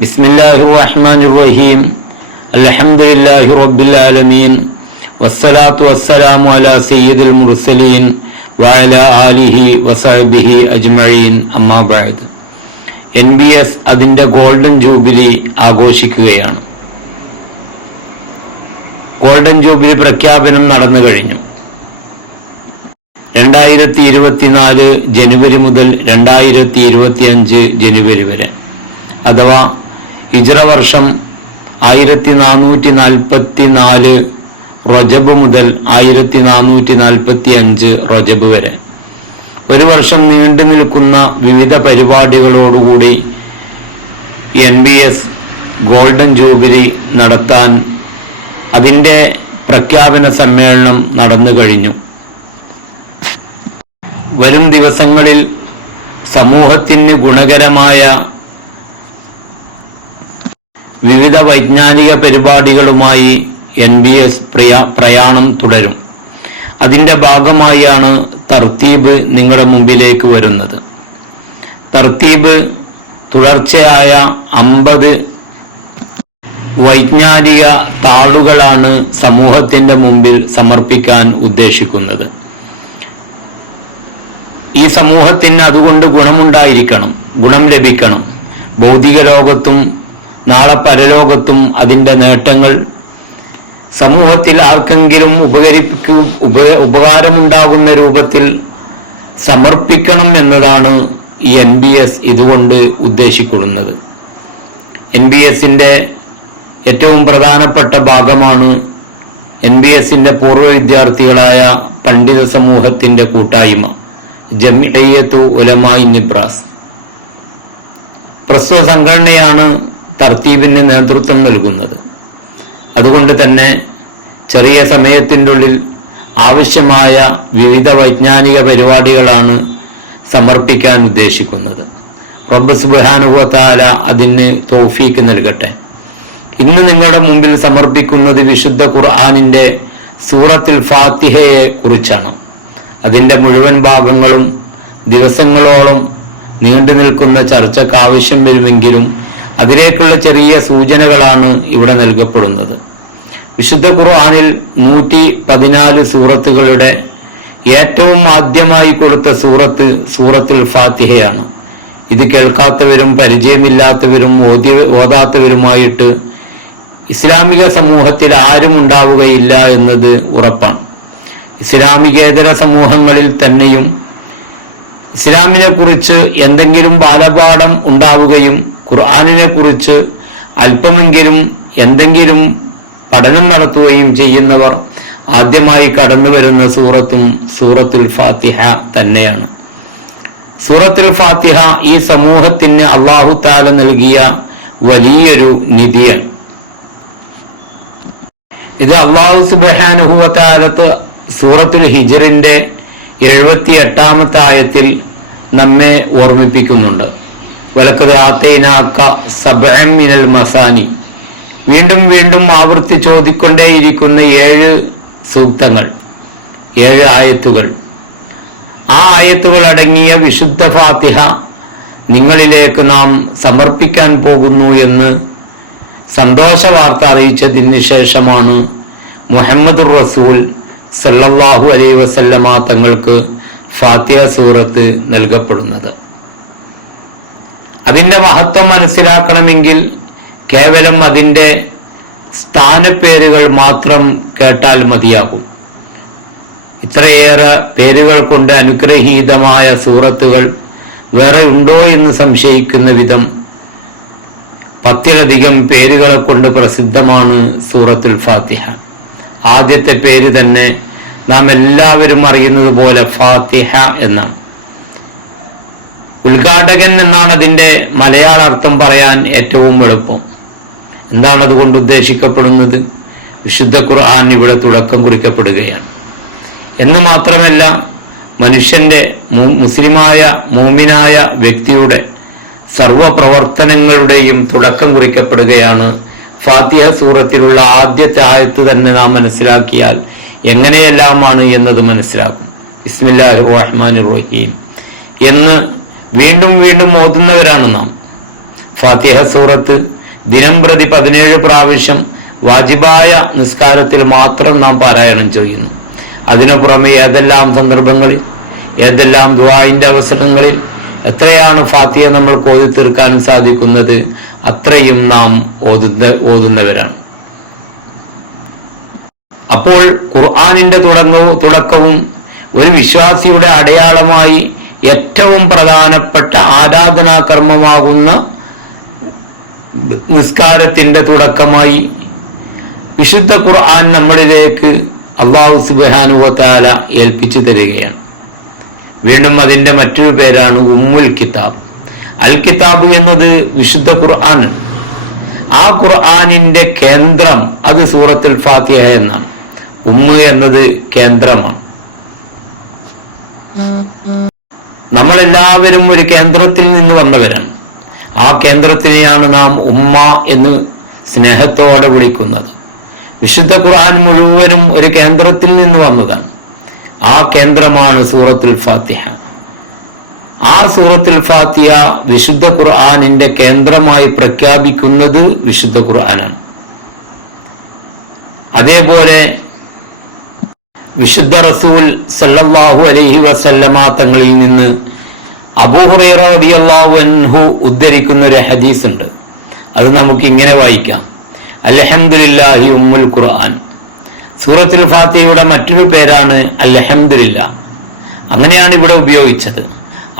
ബിസ്മില്ലാഹിർ റഹ്മാനിർ റഹീം. അൽഹംദുലില്ലാഹി റബ്ബിൽ ആലമീൻ. വസ്സലാത്തു വസ്സലാമു അലാ സയ്യിദിൽ മുർസലീൻ വഅലാ ആലിഹി വസഹ്ബിഹി അജ്മഈൻ. അമ്മാ ബഅദ്. NBS അതിന്റെ ഗോൾഡൻ ജൂബിലി ആഘോഷിക്കുകയാണ്. ഗോൾഡൻ ജൂബിലി പ്രഖ്യാപനം നടന്നു കഴിഞ്ഞു. 2024 ജനുവരി മുതൽ 2025 ജനുവരി വരെ, അഥവാ ഹിജ്റ വർഷം 1444 റജബ് മുതൽ 1445 റജബ് വരെ ഒരു വർഷം നീണ്ടു നിൽക്കുന്ന വിവിധ പരിപാടികളോടുകൂടി NBS ഗോൾഡൻ ജൂബിലി നടത്താൻ അതിൻ്റെ പ്രഖ്യാപന സമ്മേളനം നടന്നു കഴിഞ്ഞു. വരും ദിവസങ്ങളിൽ സമൂഹത്തിന് ഗുണകരമായ വിവിധ വൈജ്ഞാനിക പരിപാടികളുമായി NBS പ്രയാണം തുടരും. അതിൻ്റെ ഭാഗമായാണ് തർത്തീബ് നിങ്ങളുടെ മുമ്പിലേക്ക് വരുന്നത്. തർത്തീബ് തുടർച്ചയായ 50 വൈജ്ഞാനിക താളുകളാണ് സമൂഹത്തിന്റെ മുമ്പിൽ സമർപ്പിക്കാൻ ഉദ്ദേശിക്കുന്നത്. ഈ സമൂഹത്തിന് അതുകൊണ്ട് ഗുണമുണ്ടായിരിക്കണം, ഗുണം ലഭിക്കണം. ഭൗതിക ലോകത്തും നാളെ പരലോകത്തും അതിൻ്റെ നേട്ടങ്ങൾ സമൂഹത്തിൽ ആർക്കെങ്കിലും ഉപകാരമുണ്ടാകുന്ന രൂപത്തിൽ സമർപ്പിക്കണം എന്നതാണ് ഈ NBS ഇതുകൊണ്ട് ഉദ്ദേശിക്കുന്നത്. NBSന്റെ ഏറ്റവും പ്രധാനപ്പെട്ട ഭാഗമാണ് NBSന്റെ പൂർവ്വ വിദ്യാർത്ഥികളായ പണ്ഡിത സമൂഹത്തിന്റെ കൂട്ടായ്മ ജംഇയ്യത്തു ഉലമാഇ നിബ്രാസ്. പ്രസ്തുത സംഘടനയാണ് തർത്തീബിന് നേതൃത്വം നൽകുന്നത്. അതുകൊണ്ട് തന്നെ ചെറിയ സമയത്തിൻ്റെ ഉള്ളിൽ ആവശ്യമായ വിവിധ വൈജ്ഞാനിക പരിപാടികളാണ് സമർപ്പിക്കാൻ ഉദ്ദേശിക്കുന്നത്. റബ്ബ് സുബ്ഹാനഹു വ തആല അതിന് തൗഫീക്ക് നൽകട്ടെ. ഇന്ന് നിങ്ങളുടെ മുമ്പിൽ സമർപ്പിക്കുന്നത് വിശുദ്ധ ഖുർആനിന്റെ സൂറത്തുൽ ഫാത്തിഹയെ കുറിച്ചാണ്. അതിൻ്റെ മുഴുവൻ ഭാഗങ്ങളും ദിവസങ്ങളോളം നീണ്ടു നിൽക്കുന്ന ചർച്ചയ്ക്ക് ആവശ്യം വരുമെങ്കിലും അതിലേക്കുള്ള ചെറിയ സൂചനകളാണ് ഇവിടെ നൽകപ്പെടുന്നത്. വിശുദ്ധ ഖുർആനിൽ 114 സൂറത്തുകളുടെ ഏറ്റവും ആദ്യമായി കൊടുത്ത സൂറത്തുൽ ഫാത്തിഹയാണ്. ഇത് കേൾക്കാത്തവരും പരിചയമില്ലാത്തവരും ഓതാത്തവരുമായിട്ട് ഇസ്ലാമിക സമൂഹത്തിൽ ആരും ഉണ്ടാവുകയില്ല എന്നത് ഉറപ്പാണ്. ഇസ്ലാമികേതര സമൂഹങ്ങളിൽ തന്നെയും ഇസ്ലാമിനെ കുറിച്ച് എന്തെങ്കിലും ബാലപാഠം ഉണ്ടാവുകയും ഖുർആനിനെ കുറിച്ച് അല്പമെങ്കിലും എന്തെങ്കിലും പഠനം നടത്തുകയും ചെയ്യുന്നവർ ആദ്യമായി കടന്നു വരുന്ന സൂറത്തുൽ ഫാത്തിഹ തന്നെയാണ്. സൂറത്തുൽ ഫാത്തിഹ ഈ സമൂഹത്തിന് അല്ലാഹു തആല നൽകിയ വലിയൊരു നിധിയാണ്. ഇത് അല്ലാഹു സുബ്ഹാനഹു വ തആല സൂറത്തുൽ ഹിജ്റിന്റെ 78-ാമത്തെ ആയത്തിൽ നമ്മെ ഓർമ്മിപ്പിക്കുന്നുണ്ട്. വലഖദ് ആതൈനാക സബ്അൻ മിനൽ മസാനി. വീണ്ടും വീണ്ടും ആവർത്തി ചോദിക്കൊണ്ടേയിരിക്കുന്ന 7 സൂക്തങ്ങൾ, 7 ആയത്തുകൾ. ആ ആയത്തുകൾ അടങ്ങിയ വിശുദ്ധ ഫാത്തിഹ നിങ്ങളിലേക്ക് നാം സമർപ്പിക്കാൻ പോകുന്നു എന്ന് സന്തോഷ വാർത്ത അറിയിച്ചതിന് ശേഷമാണ് മുഹമ്മദുർ റസൂൽ സല്ലല്ലാഹു അലൈഹി വസല്ലമ തങ്ങൾക്ക് ഫാത്തിഹ സൂറത്ത് നൽകപ്പെടുന്നത്. അതിൻ്റെ മഹത്വം മനസ്സിലാക്കണമെങ്കിൽ കേവലം അതിൻ്റെ സ്ഥാനപ്പേരുകൾ മാത്രം കേട്ടാൽ മതിയാകും. ഇത്രയേറെ പേരുകൾ കൊണ്ട് അനുഗ്രഹീതമായ സൂറത്തുകൾ വേറെ ഉണ്ടോ എന്ന് സംശയിക്കുന്ന വിധം 10-ലധികം പേരുകളെ കൊണ്ട് പ്രസിദ്ധമാണ് സൂറത്തുൽ ഫാത്തിഹ. ആദ്യത്തെ പേര് തന്നെ നാം എല്ലാവരും അറിയുന്നത് പോലെ ഫാത്തിഹ എന്നാണ്. ഉദ്ഘാടകൻ എന്നാണ് അതിൻ്റെ മലയാള അർത്ഥം പറയാൻ ഏറ്റവും എളുപ്പം. എന്താണ് അതുകൊണ്ട് ഉദ്ദേശിക്കപ്പെടുന്നത്? വിശുദ്ധ ഖുർആൻ ഇവിടെ തുടക്കം കുറിക്കപ്പെടുകയാണ് എന്ന് മാത്രമല്ല, മനുഷ്യന്റെ മുസ്ലിമായ മൂമിനായ വ്യക്തിയുടെ സർവപ്രവർത്തനങ്ങളുടെയും തുടക്കം കുറിക്കപ്പെടുകയാണ്. ഫാത്തിഹ സൂറത്തിലുള്ള ആദ്യത്തെ ആയത്ത് തന്നെ നാം മനസ്സിലാക്കിയാൽ എങ്ങനെയെല്ലാമാണ് എന്നത് മനസ്സിലാക്കും. ബിസ്മില്ലാഹിർ റഹ്മാനിർ റഹീം എന്ന് വീണ്ടും വീണ്ടും ഓതുന്നവരാണ് നാം. ഫാത്തിഹ സൂറത്ത് ദിനം പ്രതി 17 പ്രാവശ്യം വാജിബായ നിസ്കാരത്തിൽ മാത്രം നാം പാരായണം ചെയ്യുന്നു. അതിനു പുറമെ ഏതെല്ലാം സന്ദർഭങ്ങളിൽ, ഏതെല്ലാം ദുആഇന്റെ അവസരങ്ങളിൽ എത്രയാണ് ഫാത്തിഹ നമ്മൾക്ക് ഓതി തീർക്കാൻ സാധിക്കുന്നത് അത്രയും നാം ഓതുന്നവരാണ്. അപ്പോൾ ഖുർആനിന്റെ തുടക്കവും ഒരു വിശ്വാസിയുടെ അടയാളമായി ഏറ്റവും പ്രധാനപ്പെട്ട ആരാധനാകർമ്മമാകുന്ന നിസ്കാരത്തിന്റെ തുടക്കമായി വിശുദ്ധ ഖുർആൻ നമ്മളിലേക്ക് അല്ലാഹു സുബ്ഹാനഹു വ തആല ഏൽപ്പിച്ചു തരികയാണ്. വീണ്ടും അതിന്റെ മറ്റൊരു പേരാണ് ഉമ്മുൽ കിതാബ്. അൽ കിതാബ് എന്നത് വിശുദ്ധ ഖുർആൻ. ആ ഖുർആനിന്റെ കേന്ദ്രം അത് സൂറത്തുൽ ഫാത്തിഹ എന്നാണ്. ഉമ്മ് എന്നത് കേന്ദ്രമാണ്. നമ്മളെല്ലാവരും ഒരു കേന്ദ്രത്തിൽ നിന്ന് വന്നവരാണ്. ആ കേന്ദ്രത്തിനെയാണ് നാം ഉമ്മ എന്ന് സ്നേഹത്തോടെ വിളിക്കുന്നത്. വിശുദ്ധ ഖുർആൻ മുഴുവനും ഒരു കേന്ദ്രത്തിൽ നിന്ന് വന്നതാണ്. ആ കേന്ദ്രമാണ് സൂറത്തുൽ ഫാത്തിഹ. ആ സൂറത്തുൽ ഫാത്തിഹ വിശുദ്ധ ഖുർആനിന്റെ കേന്ദ്രമായി പ്രഖ്യാപിക്കുന്നത് വിശുദ്ധ ഖുർആനാണ്. അതേപോലെ വിശുദ്ധ റസൂൽ സല്ലല്ലാഹു അലൈഹി വസല്ലമ തങ്ങളിൽ നിന്ന് അബൂ ഹുറൈറ റളിയല്ലാഹു അൻഹു ഉദ്ധരിക്കുന്ന ഒരു ഹദീസ് ഉണ്ട്. അത് നമുക്ക് ഇങ്ങനെ വായിക്കാം: അൽഹംദുലില്ലാഹി ഉമ്മുൽ ഖുർആൻ. സൂറത്തുൽ ഫാത്തിഹയുടെ മറ്റൊരു പേരാണ് അൽഹംദുലില്ലാ. അങ്ങനെയാണ് ഇവിടെ ഉപയോഗിച്ചത്.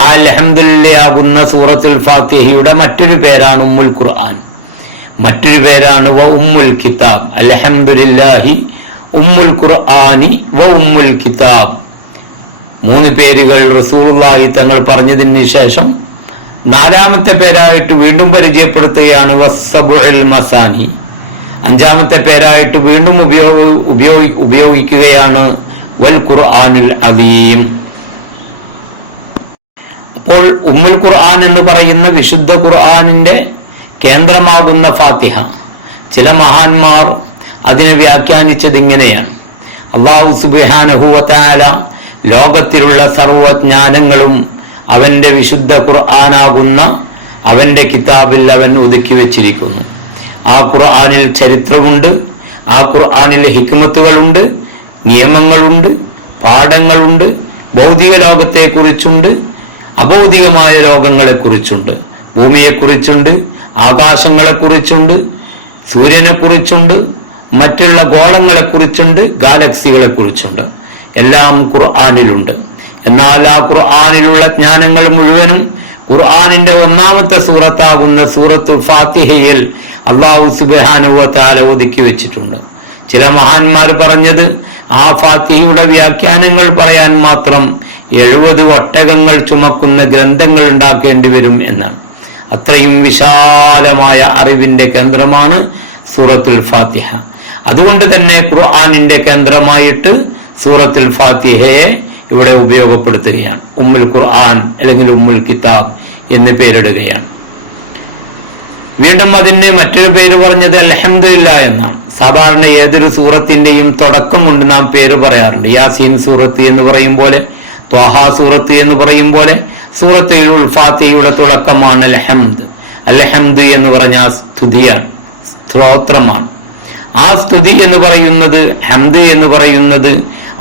ആ അൽഹംദുലില്ലാഹുന്ന സൂറത്തുൽ ഫാത്തിഹയുടെ മറ്റൊരു പേരാണ് ഉമ്മുൽ ഖുർആൻ. മറ്റൊരു പേരാണ് വ ഉമ്മുൽ കിതാബ്. അൽഹംദുലില്ലാഹി ഉമ്മുൽ ഖുർആനി വ ഉമ്മുൽ കിതാബ്. 3 പേരുകൾ റസൂലുള്ളാഹി തങ്ങൾ പറഞ്ഞതിന് ശേഷം 4ാമത്തെ പേരായിട്ട് വീണ്ടും പരിചയപ്പെടുത്തുകയാണ് വസ്സബുൽ മസാനി. 5ാമത്തെ പേരായിട്ട് വീണ്ടും ഉപയോഗിക്കുകയാണ് വൽ ഖുർആനുൽ അദീം. അപ്പോൾ ഉമ്മുൽ ഖുർആൻ എന്ന് പറയുന്ന വിശുദ്ധ ഖുർആനിന്റെ കേന്ദ്രമാകുന്ന ഫാത്തിഹ, ചില മഹാന്മാർ അതിനെ വ്യാഖ്യാനിച്ചത് ഇങ്ങനെയാണ്: അല്ലാഹു സുബ്ഹാനഹു വ തആല ലോകത്തിലുള്ള സർവജ്ഞാനങ്ങളും അവന്റെ വിശുദ്ധ ഖുർആനാകുന്ന അവന്റെ കിതാബിൽ അവൻ ഒതുക്കി വെച്ചിരിക്കുന്നു. ആ ഖുർആനിൽ ചരിത്രമുണ്ട്, ആ ഖുർആനിൽ ഹിക്മത്തുകളുണ്ട്, നിയമങ്ങളുണ്ട്, പാഠങ്ങളുണ്ട്, ഭൗതിക ലോകത്തെക്കുറിച്ചുണ്ട്, അഭൗതികമായ ലോകങ്ങളെക്കുറിച്ചുണ്ട്, ഭൂമിയെക്കുറിച്ചുണ്ട്, ആകാശങ്ങളെക്കുറിച്ചുണ്ട്, സൂര്യനെക്കുറിച്ചുണ്ട്, മറ്റുള്ള ഗോളങ്ങളെക്കുറിച്ചുണ്ട്, ഗാലക്സികളെക്കുറിച്ചുണ്ട്. എല്ലാം ഖുർആനിലുണ്ട്. എന്നാൽ ആ ഖുർആനിലുള്ള ജ്ഞാനങ്ങൾ മുഴുവനും ഖുർആനിന്റെ 1ാമത്തെ സൂറത്താകുന്ന സൂറത്തുൽ ഫാത്തിഹയിൽ അല്ലാഹു സുബ്ഹാനഹു വ തആല ഒതുക്കി വെച്ചിട്ടുണ്ട്. ചില മഹാന്മാർ പറഞ്ഞത് ആ ഫാത്തിഹയുടെ വ്യാഖ്യാനങ്ങൾ പറയാൻ മാത്രം 70 ഒട്ടകങ്ങൾ ചുമക്കുന്ന ഗ്രന്ഥങ്ങൾ ഉണ്ടാക്കേണ്ടി വരും എന്നാണ്. അത്രയും വിശാലമായ അറിവിന്റെ കേന്ദ്രമാണ് സൂറത്തുൽ ഫാത്തിഹ. അതുകൊണ്ട് തന്നെ ഖുർആനിന്റെ കേന്ദ്രമായിട്ട് സൂറത്തുൽ ഫാത്തിഹയെ ഇവിടെ ഉപയോഗപ്പെടുത്തുകയാണ്. ഉമ്മുൽ ഖുർആൻ അല്ലെങ്കിൽ ഉമ്മുൽ കിതാബ് എന്ന് പേരിടുകയാണ്. വീണ്ടും അതിന് മറ്റൊരു പേര് പറഞ്ഞത് അൽഹംദുലില്ലാ എന്നാണ്. സാധാരണ ഏതൊരു സൂറത്തിന്റെയും തുടക്കം കൊണ്ട് നാം പേര് പറയാറുണ്ട്. യാസീൻ സൂറത്ത് എന്ന് പറയും പോലെ, ത്വാഹ സൂറത്ത് എന്ന് പറയും പോലെ, സൂറത്തുൽ ഫാത്തിഹയുടെ തുടക്കമാണ് അൽഹംദ്. അൽഹംദ് എന്ന് പറഞ്ഞാൽ സ്തുതിയാണ്, സ്തോത്രമാണ്. ആ സ്തുതി എന്ന് പറയുന്നത്, ഹംദ് എന്ന് പറയുന്നത്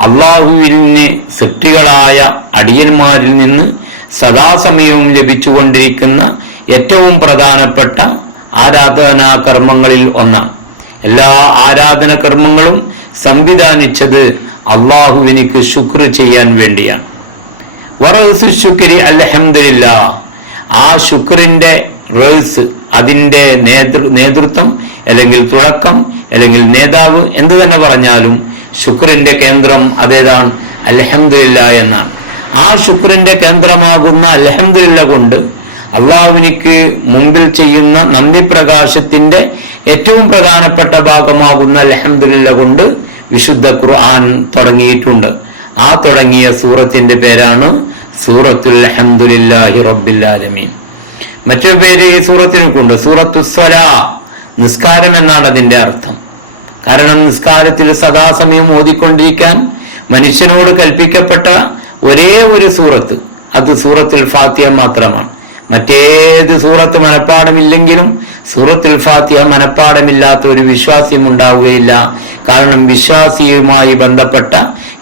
അള്ളാഹുവിന് സൃഷ്ടികളായ അടിയന്മാരിൽ നിന്ന് സദാസമയവും ലഭിച്ചുകൊണ്ടിരിക്കുന്ന ഏറ്റവും പ്രധാനപ്പെട്ട ആരാധനാ കർമ്മങ്ങളിൽ ഒന്നാണ്. എല്ലാ ആരാധന കർമ്മങ്ങളും സംവിധാനിച്ചത് അള്ളാഹുവിനിക്ക് ശുക്ർ ചെയ്യാൻ വേണ്ടിയാണ്. വറഅ്സു ശുക്രി അൽഹംദുലില്ലാ. ആ ശുക്രിന്റെ റഅ്സ്, അതിന്റെ നേതൃത്വം അല്ലെങ്കിൽ തുടക്കം അല്ലെങ്കിൽ നേതാവ് എന്ത് തന്നെ പറഞ്ഞാലും ശുക്രിന്റെ കേന്ദ്രം അതേതാണ്? അൽഹംദുലില്ലാ എന്നാണ്. ആ ശുക്രിന്റെ കേന്ദ്രമാകുന്ന അൽഹംദുലില്ലാ കൊണ്ട് അള്ളാഹുവിനിക്ക് മുമ്പിൽ ചെയ്യുന്ന നന്ദി പ്രകാശത്തിന്റെ ഏറ്റവും പ്രധാനപ്പെട്ട ഭാഗമാകുന്ന അൽഹംദുലില്ലാ കൊണ്ട് വിശുദ്ധ ഖുർആൻ തുടങ്ങിയിട്ടുണ്ട്. ആ തുടങ്ങിയ സൂറത്തിന്റെ പേരാണ് സൂറത്തുൽ ഹംദുലില്ലാഹി റബ്ബിൽ ആലമീൻ. മറ്റൊരു പേര് ഈ സൂറത്തിനുണ്ട്, സൂറത്തുസ്സലാ. നിസ്കാരം എന്നാണ് അതിന്റെ അർത്ഥം. കാരണം നിസ്കാരത്തിൽ സദാസമയം ഓതിക്കൊണ്ടിരിക്കാൻ മനുഷ്യനോട് കൽപ്പിക്കപ്പെട്ട ഒരേ ഒരു സൂറത്ത് അത് സൂറത്തുൽ ഫാത്തിഹ മാത്രമാണ്. മറ്റേത് സൂറത്ത് മനഃപ്പാടമില്ലെങ്കിലും സൂറത്തുൽ ഫാത്തിഹ മനഃപ്പാടമില്ലാത്ത ഒരു വിശ്വാസിയും ഉണ്ടാവുകയില്ല. കാരണം വിശ്വാസിയുമായി ബന്ധപ്പെട്ട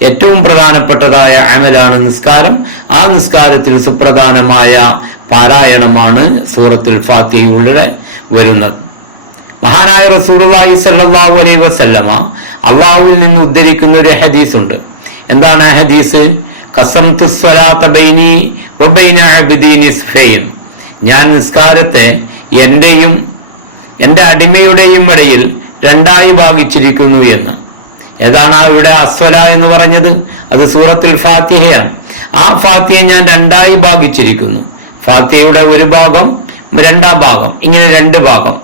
ഏറ്റവും പ്രധാനപ്പെട്ടതായ അമലാണ് നിസ്കാരം. ആ നിസ്കാരത്തിൽ സുപ്രധാനമായ പാരായണമാണ് സൂറത്തുൽ ഫാത്തിഹയിലൂടെ വരുന്നത്. മഹാനായ റസൂലുള്ളാഹി സ്വല്ലല്ലാഹു അലൈഹി വസല്ലമ അള്ളാഹുവിൽ നിന്ന് ഉദ്ധരിക്കുന്ന ഒരു ഹദീസ് ഉണ്ട്. എന്താണ് ആ ഹദീസ്? ഖസംതു സ്വലാത ബൈനി വബൈന അബ്ദി നിസ്ഫൈൻ. ഞാൻ നിസ്കാരത്തെ എന്റെയും എന്റെ അടിമയുടെയും ഇടയിൽ രണ്ടായി ഭാഗിച്ചിരിക്കുന്നു എന്ന്. ഏതാണ് ഇവിടെ അസ്വല എന്ന് പറഞ്ഞത്? അത് സൂറത്തുൽ ഫാത്തിഹയാണ്. ആ ഫാത്തിഹ ഞാൻ രണ്ടായി ഭാഗിച്ചിരിക്കുന്നു. ഫാത്തിഹയുടെ ഒരു ഭാഗം, രണ്ടാം ഭാഗം, ഇങ്ങനെ രണ്ട് ഭാഗം.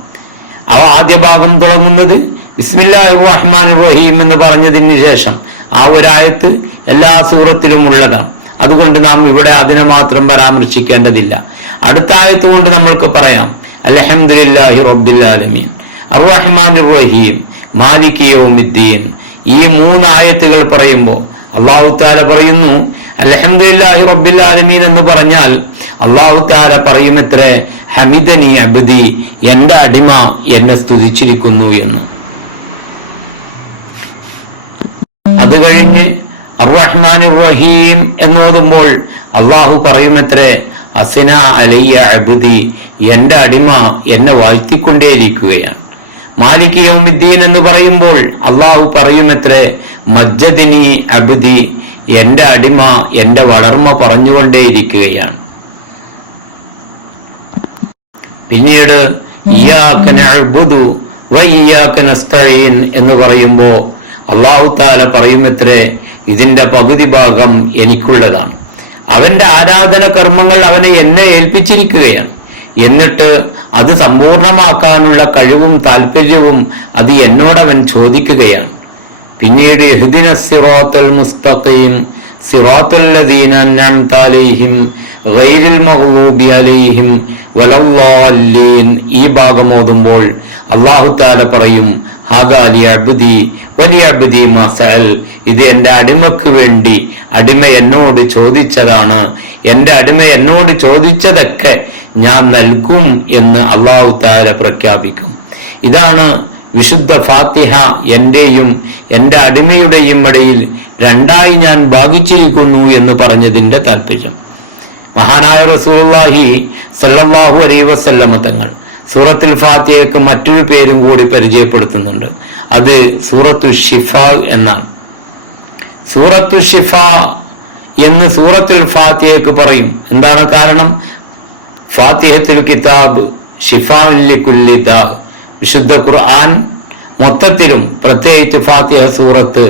ആദ്യ ഭാഗം തുടങ്ങുന്നത് ബിസ്മില്ലാഹിർ റഹ്മാനിർ റഹീം എന്ന് പറഞ്ഞതിന് ശേഷം ആ ഒരായത്ത് എല്ലാ സൂറത്തിലും ഉള്ളതാണ്. അതുകൊണ്ട് നാം ഇവിടെ അതിനെ മാത്രം പരാമർശിക്കേണ്ടതില്ല. അടുത്ത ആയത്ത് കൊണ്ട് നമ്മൾക്ക് പറയാം അൽഹംദുലില്ലാഹി റബ്ബിൽ ആലമീൻ അർറഹ്മാനിർ റഹീം മാലികി യൗമിദ്ദീൻ. ഈ മൂന്ന് ആയത്തുകൾ പറയുമ്പോൾ അല്ലാഹു തആല പറയുന്നു അൽഹംദുലില്ലാഹി റബ്ബിൽ ആലമീൻ എന്ന് പറഞ്ഞാൽ അല്ലാഹു തആല പറയുമത്രേ ഹമിദനി അബ്ദി, എന്റെ അടിമ എന്നെ സ്തുതിച്ചിരിക്കുന്നു എന്ന്. അത് കഴിഞ്ഞ് അർറഹ്മാനിർ റഹീം എന്നോതുമ്പോൾ അള്ളാഹു പറയുമത്രേ അസ്ന അലയ്യ അബ്ദി, എന്റെ അടിമ എന്നെ വാഴ്ത്തിക്കൊണ്ടേയിരിക്കുകയാണ്. മാലിക് യൗമിദ്ദീൻ എന്ന് പറയുമ്പോൾ അള്ളാഹു പറയുമത്രേ മജ്ജദിനി അബ്ദി, എന്റെ അടിമ എന്റെ വളർമ്മ പറഞ്ഞുകൊണ്ടേയിരിക്കുകയാണ്. പിന്നീട് ഇയ്യാക നഅ്ബുദു വ ഇയ്യാക നസ്തഈൻ എന്ന് പറയുമ്പോ അല്ലാഹു തആല പറയുമത്രേ ഇതിന്റെ പകുതി ഭാഗം എനിക്കുള്ളതാണ്. അവന്റെ ആരാധന കർമ്മങ്ങൾ അവനെ എന്നെ ഏൽപ്പിച്ചിരിക്കുകയാണ്. എന്നിട്ട് അത് സമ്പൂർണമാക്കാനുള്ള കഴിവും താല്പര്യവും അത് എന്നോടവൻ ചോദിക്കുകയാണ്. പിന്നീട് ഇഹ്ദിനസ് സിറാത്തൽ മുസ്തഖീം സിറാത്തൽ ലദീന അൻഅംത അലൈഹിം ഗൈറിൽ മഗ്ദൂബി അലൈഹിം വലല്ലാലീൻ. ഈ ഭാഗം ഓതുമ്പോൾ അല്ലാഹു തആല പറയും ഹാദാ ലിഅബ്ദി വലിഅബ്ദി മാ സഅൽ, ഇത് എന്റെ അടിമക്ക് വേണ്ടി അടിമ എന്നോട് ചോദിച്ചതാണ്. എന്റെ അടിമ എന്നോട് ചോദിച്ചതൊക്കെ ഞാൻ നൽകും എന്ന് അല്ലാഹു തആല പ്രഖ്യാപിക്കും. ഇതാണ് വിശുദ്ധ ഫാത്തിഹ എന്റെയും എന്റെ അടിമയുടെയും ഇടയിൽ രണ്ടായി ഞാൻ ഭാഗിച്ചിരിക്കുന്നു എന്ന് പറഞ്ഞതിന്റെ താല്പര്യം. മഹാനായ റസൂലുള്ളാഹി സ്വല്ലല്ലാഹു അലൈഹി വസല്ലമ തങ്ങൾ സൂറത്തുൽ ഫാത്തിഹയ്ക്ക് മറ്റൊരു പേരും കൂടി പരിചയപ്പെടുത്തുന്നുണ്ട്. അത് സൂറത്തു ഷിഫാ എന്നാണ്. സൂറത്തു ഷിഫാ എന്ന് സൂറത്തുൽ ഫാത്തിഹയ്ക്ക് പറയും. എന്താണ് കാരണം? ഫാത്തിഹത്തുൽ കിതാബ് ഷിഫാഉൻ ലികുല്ലി ദാ, വിശുദ്ധ ഖുർആൻ മൊത്തത്തിലും പ്രത്യേകിച്ച് ഫാത്തിഹ സൂറത്ത്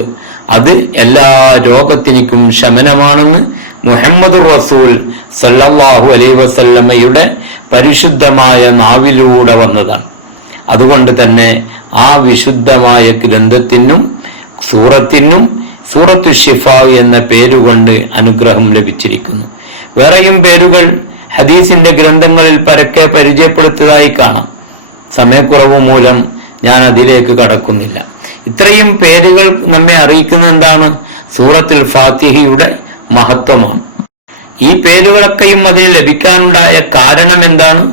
അത് എല്ലാ രോഗത്തിനും ശമനമാണെന്ന് മുഹമ്മദ് റസൂൽ സല്ലല്ലാഹു അലൈഹി വസല്ലമയുടെ പരിശുദ്ധമായ നാവിലൂടെ വന്നതാണ്. അതുകൊണ്ട് തന്നെ ആ വിശുദ്ധമായ ഗ്രന്ഥത്തിനും സൂറത്തിനും സൂറത്തു ഷിഫാ എന്ന പേരുകൊണ്ട് അനുഗ്രഹം ലഭിച്ചിരിക്കുന്നു. വേറെയും പേരുകൾ ഹദീസിന്റെ ഗ്രന്ഥങ്ങളിൽ പരക്കെ പരിചയപ്പെടുത്തിയതായി കാണാം. സമയക്കുറവ് മൂലം ഞാൻ അതിലേക്ക് കടക്കുന്നില്ല. ഇത്രയും പേരുകൾ നമ്മെ അറിയിക്കുന്ന എന്താണ്? സൂറത്തുൽ ഫാത്തിഹയുടെ മഹത്വമാണ്. ഈ പേരുകളൊക്കെയും അതിന് ലഭിക്കാനുണ്ടായ കാരണം എന്താണ്?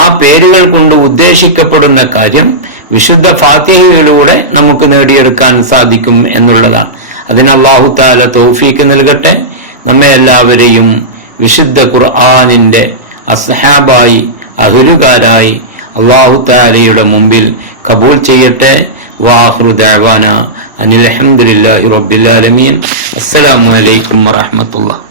ആ പേരുകൾ കൊണ്ട് ഉദ്ദേശിക്കപ്പെടുന്ന കാര്യം വിശുദ്ധ ഫാത്തിഹയിലൂടെ നമുക്ക് നേടിയെടുക്കാൻ സാധിക്കും എന്നുള്ളതാണ്. അതിന് അല്ലാഹു തആല തൗഫീക്ക് നൽകട്ടെ. നമ്മെ എല്ലാവരെയും വിശുദ്ധ ഖുർആനിന്റെ അസ്ഹാബായി അഹ്ലുകാരായി അല്ലാഹു തആലയുടെ മുമ്പിൽ കബൂൽ ചെയ്യട്ടെ. വാഖിറു ദഅവാന അനിൽ ഹംദുലില്ലാഹി റബ്ബിൽ ആലമീൻ. അസ്സലാമു അലൈക്കും വറഹ്മത്തുള്ളാഹി.